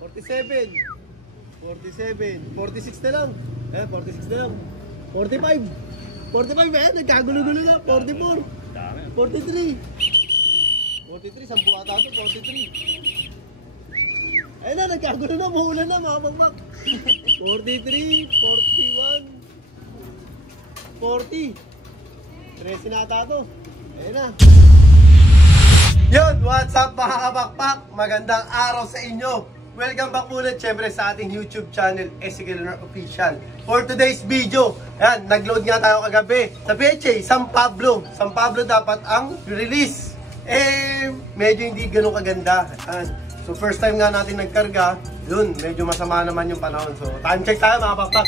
47. 47. 46 na lang. 46 na lang. 45. 45 nagkagulo-gulo na. 44. 43. 43, 10 ata ito. 43. Ayun na, nagkagulo na. Mahulan na mga pagbak. 43, 41, 40. 13 na ata ito. Ayun na. Yun, what's up mga kabakpak? Magandang araw sa inyo. Welcome back ulit syempre sa ating YouTube channel, Ezekiel Leonard Official. For today's video, ayan, nag-load nga tayo kagabi sa PHA, San Pablo. San Pablo dapat ang release. Medyo hindi ganun kaganda. Ayan. So first time nga natin nagkarga, yun, medyo masama naman yung panahon. So time check tayo mga kabakpak,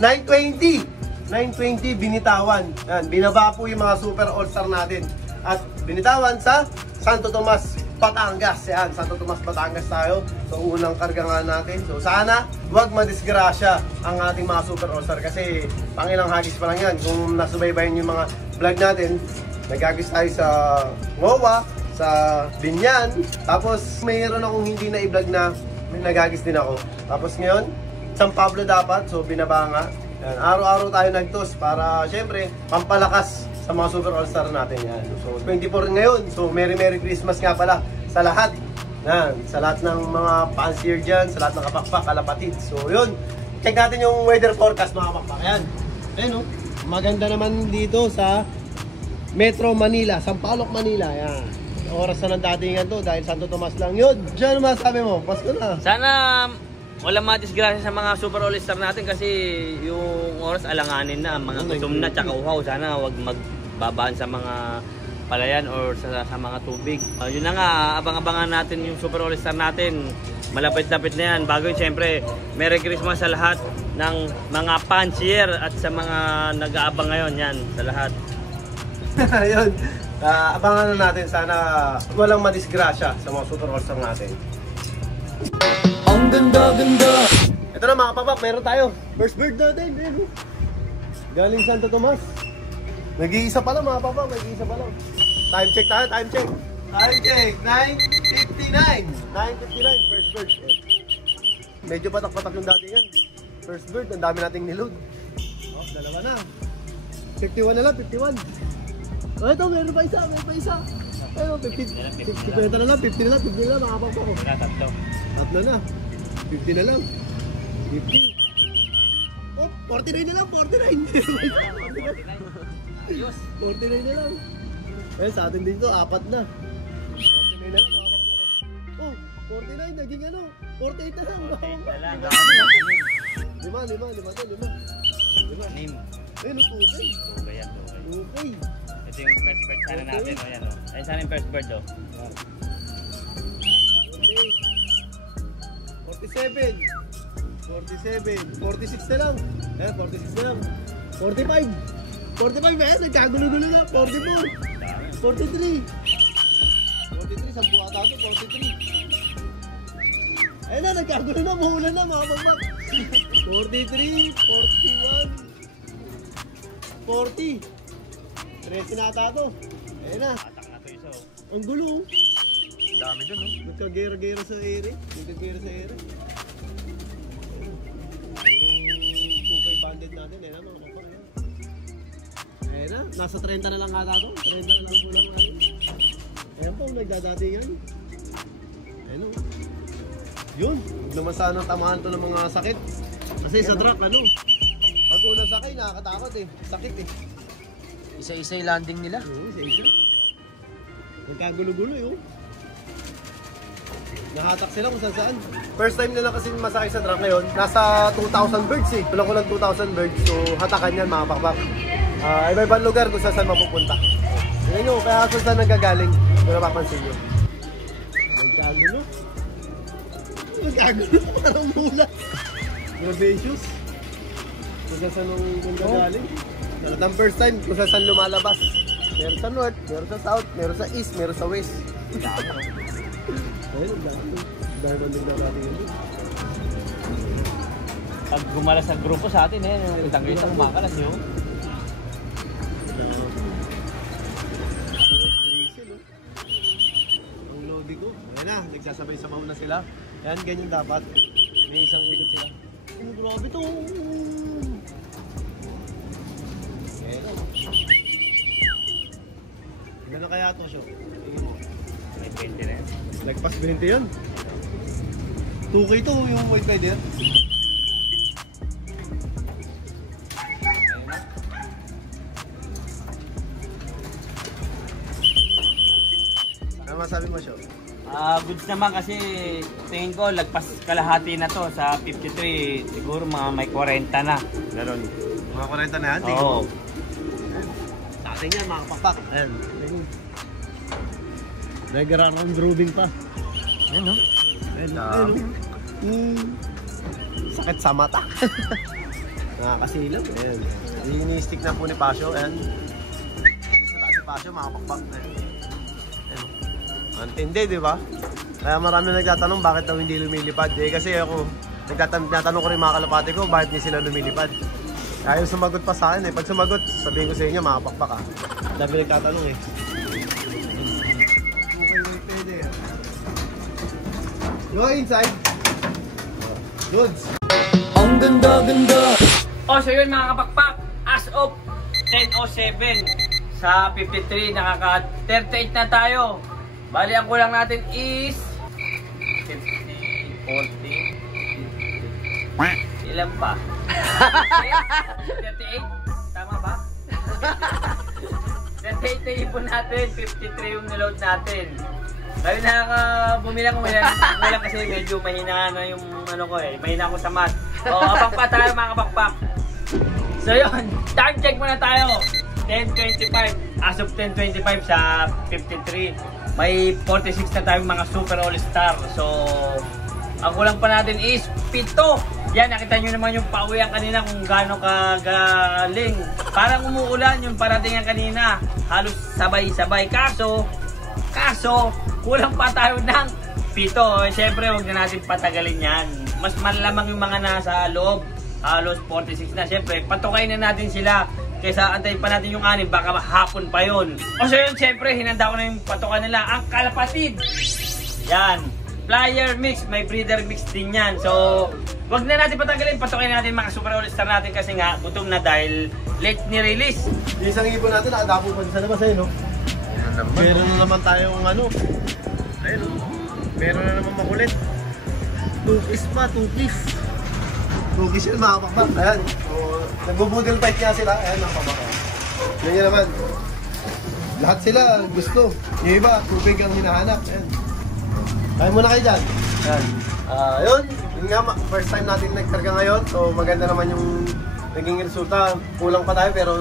9:44, 9:20 binitawan. Ayan, binaba po yung mga super all-star natin. At binitawan sa Santo Tomas, Batangas. Yan, Santo Tomas, Batangas tayo. So unang karga nga natin. So sana huwag madisgrasya ang ating mga super all-star kasi pangilang hagis pa lang yan. Kung nasubaybayan yung mga vlog natin, nagagis tayo sa Ngowa, sa Binyan. Tapos mayroon akong hindi na i-vlog na may nagagis din ako. Tapos ngayon, San Pablo dapat. So binaba nga. Araw-araw tayo nagtos para syempre pampalakas sa mga super all-star natin yan. So 24 ngayon. So Merry Christmas nga pala sa lahat. Yan, sa lahat ng mga fancier dyan, sa lahat ng kapakpak, kalapatid. So yun, check natin yung weather forecast mga kapakpak. Ayan. Ayan o. Maganda naman dito sa Metro Manila, Sampaloc, Manila. Ayan. Oras na ng datingan to dahil Santo Tomas lang yun. Diyan masabi mo, Pasko na. Sana walang madisgrasya sa mga super all-star natin kasi yung oras alanganin na, mga gutom na tsaka uhaw. Sana wag magbabaan sa mga palayan or sa mga tubig. Yun na nga, abang-abangan natin yung super all-star natin. Malapit-lapit na yan. Bago yun, syempre, Merry Christmas sa lahat ng mga fancier at sa mga nag-aabang ngayon. Yan, sa lahat. Yun. Abangan na natin. Sana walang madisgrasya sa mga super all-star natin. Ang ganda-ganda! Ito na mga kapabak, meron tayo. First bird natin. Galing Santo Tomas. Nag-iisa pa lang mga kapabak, nag-iisa pa lang. Time check tayo, time check. Time check, 9:59. 9:59, first bird. Medyo patak-patak yung dati yan. First bird, ang dami nating niload. Oh, dalawa na. 51 na lang, 51. Oh, ito, meron pa isa, meron pa isa. Ayun, 50 na lang, 50 na lang, 50 na lang, mga kapabak ko. Tatlo na. 50 na lang. 50. Oh, 49 na lang, 49. 49 na lang. Eh, sa atin dito, 4 na. 49 na lang, mga kapatid. Oh, 49, naging ano? 48 na lang. 5. Eh, okay. Okay. Ito yung first bird sana natin. Ayan o. Ayan sana yung first bird o. 47. 47. 46 na lang. 46 na lang. 45. 45 nagkagulo-gulo na. 44. 43. 43, 10 ata ito. 43. Ayun na, nagkagulo na. Mahulan na mga pagbak. 43. 41. 40. 13 na ata ito. Ayun na. Atak na ito isa o. Ang gulo. Ang dami dun o. Nagkagera-gera sa ere. Nagkagera sa ere. Yung tukay banded natin. Ayun na mga kapag. Ayun na. Nasa 30 na lang ata ito. 30 na lang po lang ata. Ayun po. Nagdadatingan. Ayun o. Yun. Huwag naman sana tamahan to ng mga sakit. Kasi sa truck ano. Pag unang sakay nakakatakot eh. Sakit eh. Isa-isa yung landing nila. Oo, isa-isa. Nagkagulo-gulo yun. Nakatak sila kung saan. First time nila kasi masakay sa truck ngayon. Nasa 2,000 birds eh. Kulang-kulang 2,000 birds. So hatakan yan mga pakbak. Iba-ibang lugar kung saan mapupunta. Tingnan nyo, kaya kung saan nagagaling. Kung napapansin nyo. Nagkagulo. Nagkagulo. Parang mula. Gracious. Kung saan nung nagagaling. Talagang first time kung saan lumalabas. Meron sa north, meron sa south, meron sa east, meron sa west. Ayun, dahil banding na natin yun. Pag gumala sa grupo sa atin yung kitang-kitang kumakalas nyo. Ang lodi ko. Ayun na, sabay sabaw na sila. Ayan, ganyan dapat. May isang ikot sila. Oh, grabe to. Ayan. Gano'n kaya ito siya? May 20 na yan. Lagpas 20 yun. 2K to yung white rider. Ano masabi mo siya? Goods naman kasi tingin ko lagpas kalahati na to sa 53. Siguro mga may 40 na. Ganon. Mga 40 na yan? Oo. Sa atin yan, mga kapakpak. Ayan. Nag-round droving pa. Ayan, no? Ayan. Sakit sa mata. Nakakasilaw. Ayan. Ini-stick na po ni Pasio. Ayan. Sarap si Pasio, mga kapakpak. Ayan. Antindi, di ba? Kaya marami nagtatanong bakit daw hindi lumilipad. Eh kasi ako, nagtatanong ko rin mga kalapati ko bakit hindi sila lumilipad. Kaya yung sumagot pa sa akin eh. Pag sumagot, sabihin ko sa inyo, mga pakpak ah. Dami nagtatanong eh. Okay, pwede. Go inside. Goods. Ang ganda-ganda. So yun mga kapakpak, as of 10:07 sa 53, nakaka 38 na tayo. Bali, ang kulang natin is 50, 40, ilan pa? 38? Tama ba? 38 na ipon natin, 53 yung niload natin. Ngayon bumilang kasi medyo mahina na yung ano ko eh, mahina ako sa math. So, abang pa tayo mga kapakpak. So yun, time check muna tayo. 10:25, as of 10:25 sa 53. May 46 na tayong mga Super All-Star. So, ang kulang pa natin is 7. Yan, nakita nyo naman yung pauwian kanina kung gaano kagaling. Parang umuulan yung paratingan kanina. Halos sabay-sabay. Kaso, kulang pa tayo ng 7. Siyempre, huwag na natin patagalin yan. Mas malamang yung mga nasa loob. Halos 46 na. Siyempre, patukayin na natin sila. Kaysa antayin pa natin yung 6, baka hapon pa yun. O so yun, siyempre, hinanda ko na yung patukan nila. Ang kalapatid. Yan. Flyer mix, may breeder mix din yan. So, wag na natin patagalin. Patukayin natin mga Super All-Star natin kasi nga, gutom na dahil late ni-release. Yung isang ibon natin, nakadapo pa sa labas eh, no? Meron na naman tayong ano. Ayun, no? Meron na naman makulit. 2 pa, 2 piece. Cookies yun mga kapakpak. Ayan. So, nagbubudel fight nga sila. Ayan mga kapakpak. Yan naman. Lahat sila gusto. Yung iba, tubig ang hinahanap. Ayan. Kaya muna kayo dyan. Ayan. Yun. Yun nga, first time natin nagkarga ngayon. So maganda naman yung naging resulta. Kulang pa tayo pero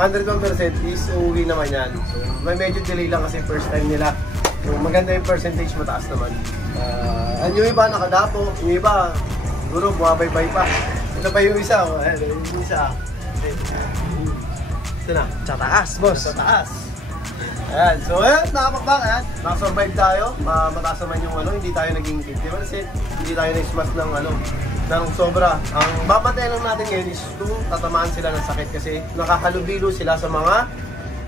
101% is uuwi naman yan. So may medyo delay lang kasi first time nila. So maganda yung percentage, mataas naman. Yung iba nakadapo. Yung iba siguro bumabaybay pa. Ito pa yung isa. Ayan, yung isa. Ito na. Sa taas, boss. Sa taas. Ayan. So, ayan. Nakapakbak. Ayan. Nakasurvive tayo. Mataas naman yung ano. Hindi tayo naging 50%. Hindi tayo na-smash ng ano. Ng sobra. Ang babantayan lang natin ngayon is kung tatamaan sila ng sakit. Kasi nakahalubilo sila sa mga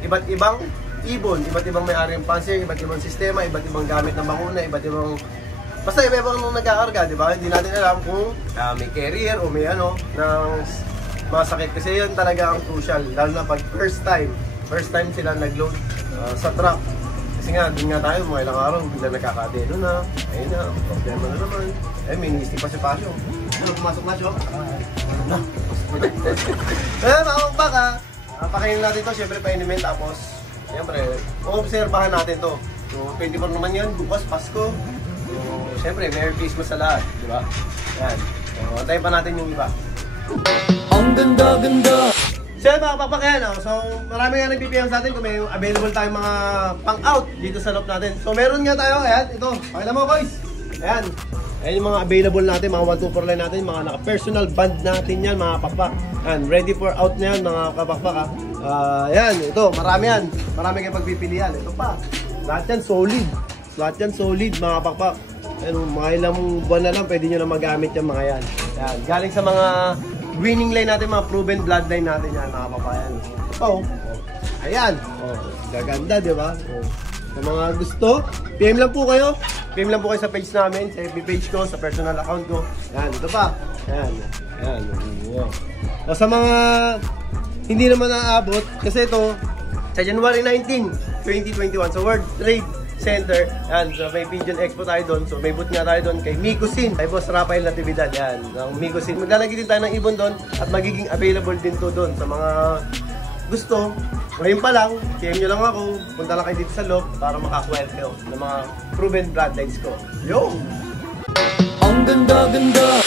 iba't ibang ibon. Iba't ibang may-ari ng pansin. Iba't ibang sistema. Iba't ibang gamit ng bakuna. Iba't ibang basta iba-ibang nung nagkakarga, di ba? Hindi natin alam kung may carrier o may ano ng masakit. Kasi yun talaga ang crucial. Lalo na pag first time sila nag-load sa truck. Kasi nga, dun nga tayo, mga ilang araw, bigla nagkakadeno na. Ayun na, problema na naman. May nisip pa si Pasio. Ano, pumasok na siya? Ano? Ayun, makakabak ha. Pakainin natin to, syempre painimin. Tapos, syempre, obserbahan natin to. So, 24 naman yan, bukas, Pasko. So, siyempre, Merry Christmas sa lahat, di ba? Yan. So, antayin pa natin yung iba. Ang ganda-ganda. So, mga kapakpak yan. So, marami nga nagpipiyang sa atin kung may available tayong mga pang-out dito sa loob natin. So, meron nga tayo. Ayan, ito. Pakita mo, boys. Ayan. Ayan yung mga available natin, mga 124 line natin, mga naka-personal band natin yan, mga kapakpak. Ayan, ready for out na yan, mga kapakpak. Ayan, ito. Marami yan. Marami kayong pagpipilian. Ito pa. Lahat yan solid. Lahat yan solid, mga pakpak. Ayan, mga ilang buwan na lang, pwede nyo na magamit yung mga yan. Ayan, galing sa mga winning line natin, mga proven bloodline natin yan, mga papayan. Oh, ayan. Oh, gaganda, di ba? Oh. Sa mga gusto, PM lang po kayo. PM lang po kayo sa page namin, sa FB page ko, sa personal account ko. Yan, ito pa. Yan. Yan. Wow. O sa mga hindi naman naaabot, kasi ito, sa January 19, 2021, sa World Trade Center, yan, so may Pigeon Expo tayo doon, so may booth nga tayo doon kay Mikusin, kay Boss Rafael Natividad, yan, ang Mikusin. Maglalagay din tayo ng ibon doon at magiging available din to doon sa mga gusto. Ngayon pa lang, PM nyo lang ako, punta lang kayo dito sa loob para makakuha kayo ng mga proven bloodlines ko. Yo! Ang ganda-ganda.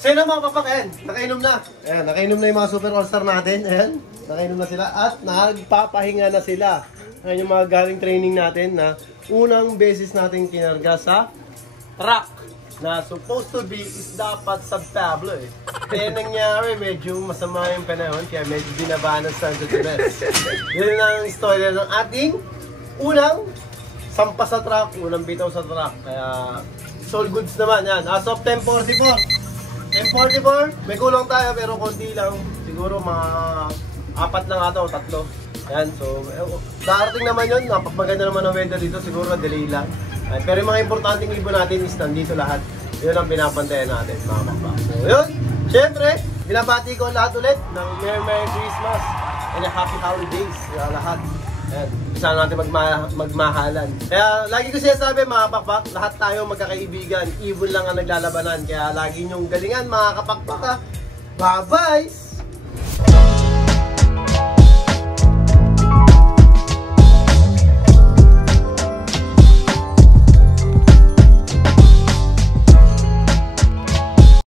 So yun mga kapak, ayan, nakainom na. Ayan, nakainom na yung mga Super All-Star natin. Ayan, nakainom na sila at nagpapahinga na sila. Ayan yung mga galing training natin na unang beses natin kinarga sa truck na supposed to be is dapat sa tablo eh. Kaya nangyari, medyo masama yung panahon, kaya medyo binabaan ng San Gutierrez. Yun ang istorya ng ating unang sampa sa truck, unang bitaw sa truck. Kaya, it's all goods naman yan. As of 10:44, may kulang tayo pero konti lang. Siguro mga 4 lang ata o 3. Yan, so, darating naman yun. Napagmaganda naman ang weather dito, siguro na-delay lang. Pero yung mga importanteng ibon natin is nandito lahat. Yun ang pinapantayan natin, mga kakpak. So, yun. Siyempre, binabati ko lahat ulit ng Merry Christmas and a Happy Holidays sa lahat. Ayan, isa natin magmahalan. Kaya lagi ko sinasabi mga kakpak, lahat tayo magkakaibigan. Ibon lang ang naglalabanan. Kaya lagi nyong galingan mga kakpak ha. Bye-bye!